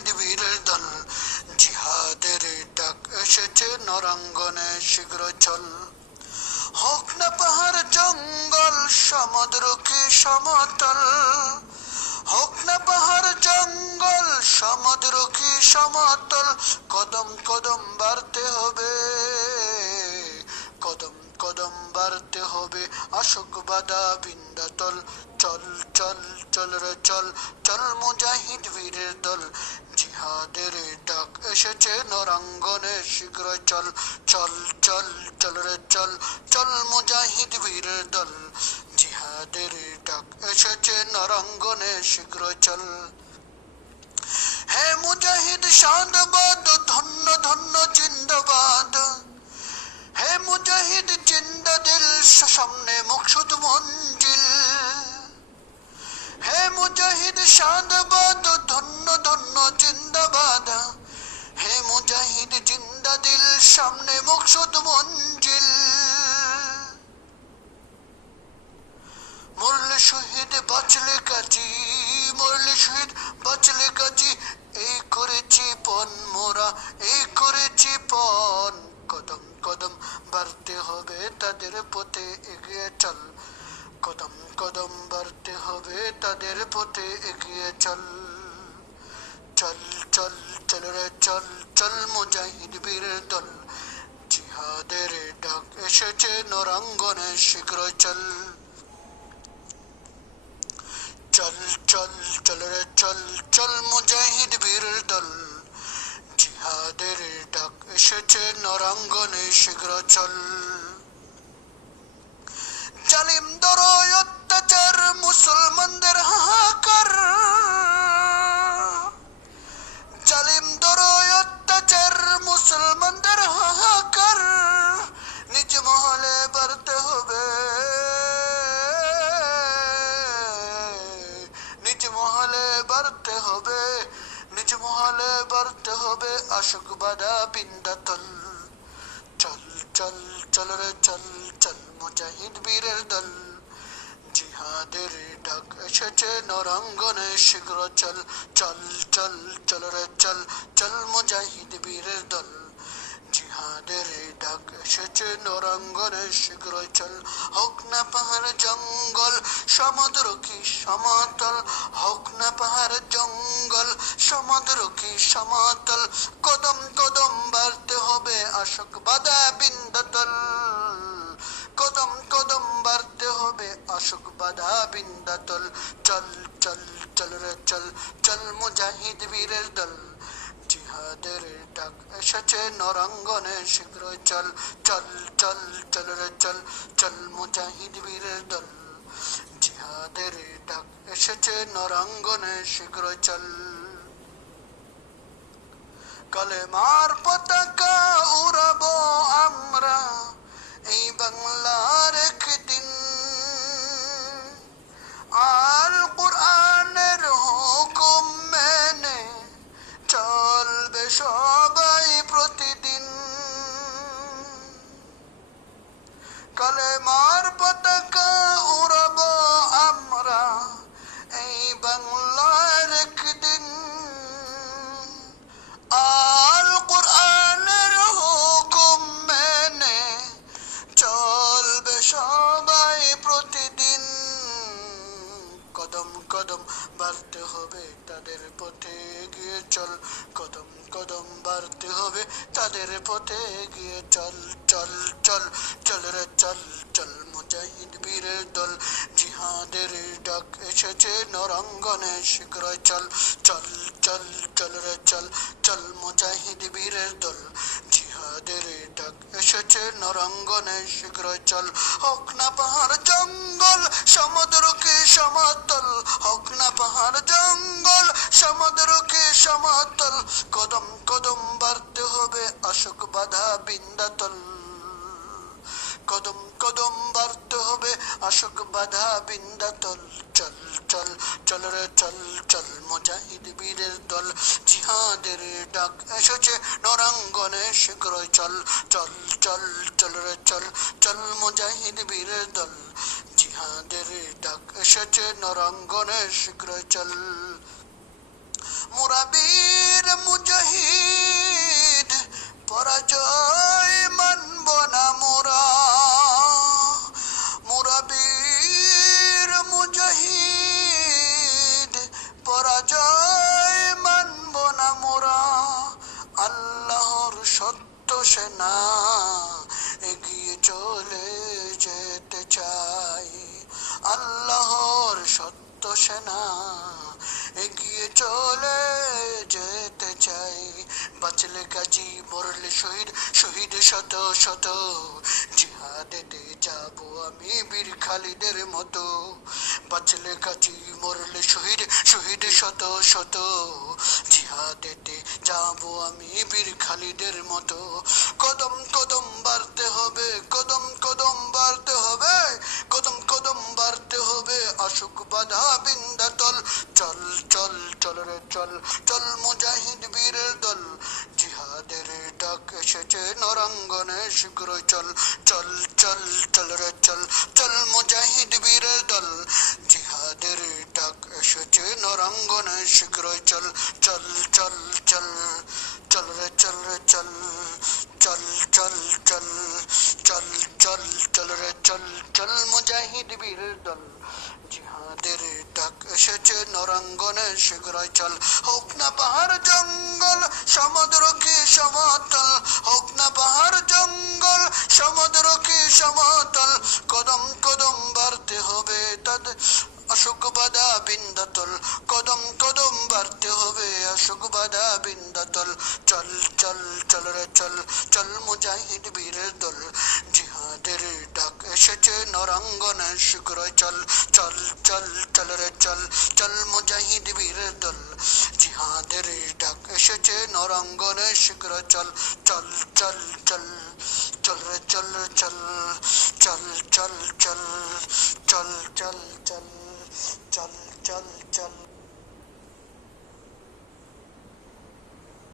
মুজাহিদ বীরের দল, জিহাদের ডাক এসেছে নরাঙ্গনে শীঘ্র চল। হোক না পাহাড় জঙ্গল, সমুদ্র কি সমতল, হোক না পাহাড় জঙ্গল, সমুদ্র কি সমতল, কদম কদম বাড়তে হবে, কদম কদম বাড়তে হবে, আসুক বাধা বিন্ধ্যাচল। চল চল চল রে চল, চল মুজাহিদ বীরের দল, জিহাদের ডাক এসেছে নরাঙ্গনে শীঘ্র চল। চল চল চল রে চল, চল মুজাহিদ বীরের দল, জিহাদের ডাক এসেছে নরাঙ্গনে শীঘ্র চল। হে মুজাহিদ সাধবাদ, ধন্য ধন্য জিন্দাবাদ, হে মুজাহিদ জিন্দা দিল, সামনে মকসুদ মঞ্জিল। হে মুজাহিদ সাধবাদ, ধন্য ধন্য জিন্দাবাদ, হে মুজাহিদ জিন্দা দিল, সামনে মকসুদ মঞ্জিল। মরলে শহীদ বাঁচলে কাজী, মরলে শহীদ বাঁচলে কাজী, এই করেছি পণ মোরা, এই করেছি পণ। কদম কদম বাড়তে হবে তাদের পথে এগিয়ে চল, কদম কদম বাড়তে হবে তাদের পথে এগিয়ে চল। চল চল চল রে চল, চল মুজাহিদ বীরের দল, জিহাদের ডাক এসেছে নরাঙ্গনে শীঘ্র চল। চল চল চল রে চল, চল মুজাহিদ বীরের দল, জিহাদের ডাক এসেছে নরাঙ্গনে শীঘ্র চল। জালিম দর অত্যাচার, মুসলমানদের হাহাকার, জালিম দর অত্যাচার, মুসলমানদের হাহাকার, নিজ মহলে বাড়তে হবে, নিজ মহলে বাড়তে হবে, নিজ মহলে বাড়তে হবে, আসুক বাধা বিন্ধ্যাচল। চল চল চল রে চল, চল মুজাহিদ বীরের দল, জিহাদের ডাক এসেছে নরাঙ্গনে শীঘ্র চল। চল চল চল রে চল, চল মুজাহিদ বীরের দল, জিহাদের ডাক এসেছে নরাঙ্গনে শীঘ্র চল। হোক না পাহাড় জঙ্গল, সমুদ্র কি সমতল, হোক না পাহাড় জঙ্গল, সমুদ্র কি সমতল, কদম কদম বাড়তে হবে, আসুক বাধা বিন্ধ্যাচল। কদম কদম বাড়তে হবে, আসুক বাধা বিন্ধ্যাচল। চল চল চল রে চল, চল মুজাহিদ বীরের দল, জিহাদের ডাক এসেছে নরাঙ্গনে শীঘ্র চল। চল চল চল রে চল, চল মুজাহিদ বীরের দল, জিহাদের ডাক এসেছে নরাঙ্গনে শীঘ্র চল। কালেমার পতাকা উড়াবো আমরা এই বাংলার একদিন, আল কুরআনের হুকুম মেনে চলবে সবাই প্রতিদিন। কালেমার পতাকা উড়াবো আমরা এই বাংলার একদিন, আল কুরআনের হুকুম মেনে চলবে সবাই প্রতিদিন। কদম কদম বাড়তে হবে তাদের পথে এগিয়ে চল, কদম কদম বাড়তে হবে তাদের পথে এগিয়ে চল। চল চল চল রে চল, চল মুজাহিদ বীরের দল, জিহাদের ডাক এসেছে নরাঙ্গনে শীঘ্র চল। চল চল চল রে চল, চল মুজাহিদ বীরের দল, জিহাদের ডাক এসেছে নরাঙ্গনে শীঘ্র চল। হোক না পাহাড় জঙ্গল, সমুদ্র কি সমতল, হোক না পাহাড় জঙ্গল, সমুদ্র কি সমতল, কদম কদম বাড়তে হবে, আসুক বাধা বিন্ধ্যাচল। কদম কদম বাড়তে হবে, আসুক বাধা বিন্ধ্যাচল। চল চল চল রে চল, চল মুজাহিদ বীরের দল, জিহাদের ডাক এসেছে নরাঙ্গনে শীঘ্র চল। চল চল চল রে চল, চল মুজাহিদ বীরের দল, জিহাদের ডাক এসেছে নরাঙ্গনে শীঘ্র চল। মোরা বীর বাঁচলে কাজী মরলে শহীদ, শহীদ শত শত, জিহাদেতে যাব আমি বীর খালিদের মতো। বাঁচলে কাজী মরলে শহীদ, শহীদ শত শত, জিহাদেতে যাব আমি বীর খালিদের মতো। কদম কদম বাড়তে হবে, কদম কদম বাড়তে হবে, কদম কদম বাড়তে হবে, আসুক বাধা বিন্ধ্যাচল। চল চল চল রে চল, চল মুজাহিদ বীরের দল, জিহাদের ডাক এসেছে নরাঙ্গনে শীঘ্রই চল। চল চল চল রে চল, চল মুজাহিদ বীরের দল, জিহাদের ডাক এসেছে নরাঙ্গনে শীঘ্রই চল। চল চল চল চল রে চল রে চল, চল চল চল চল চল চল রে চল, চল মুজাহিদ বীরের দল, জিহাদের ডাক এসেছে নরাঙ্গনে শীঘ্রই চল। হোক না পাহাড় জঙ্গল সমুদ্র কি সমতল, হোক না পাহাড় জঙ্গল সমুদ্র কি সমতল, কদম কদম বাড়তে হবে তাদের অশোক বাধা বিন্ধ্যাচল। কদম কদম বাড়তে হবে অশোক বাধা বিন্ধ্যাচল। চল চল চল রে চল, চল মুজাহিদ বীরের দল, জিহাদের ডাক এসেছে নরাঙ্গনে শীঘ্রই চল। চল চল চল রে চল, চল মুজাহিদ বীরের দল, জিহাদের ডাক এসেছে নরাঙ্গনে শীঘ্রই চল। চল চল চল চল রে চল রে চল, চল চল চল চল চল চল চল চল চল।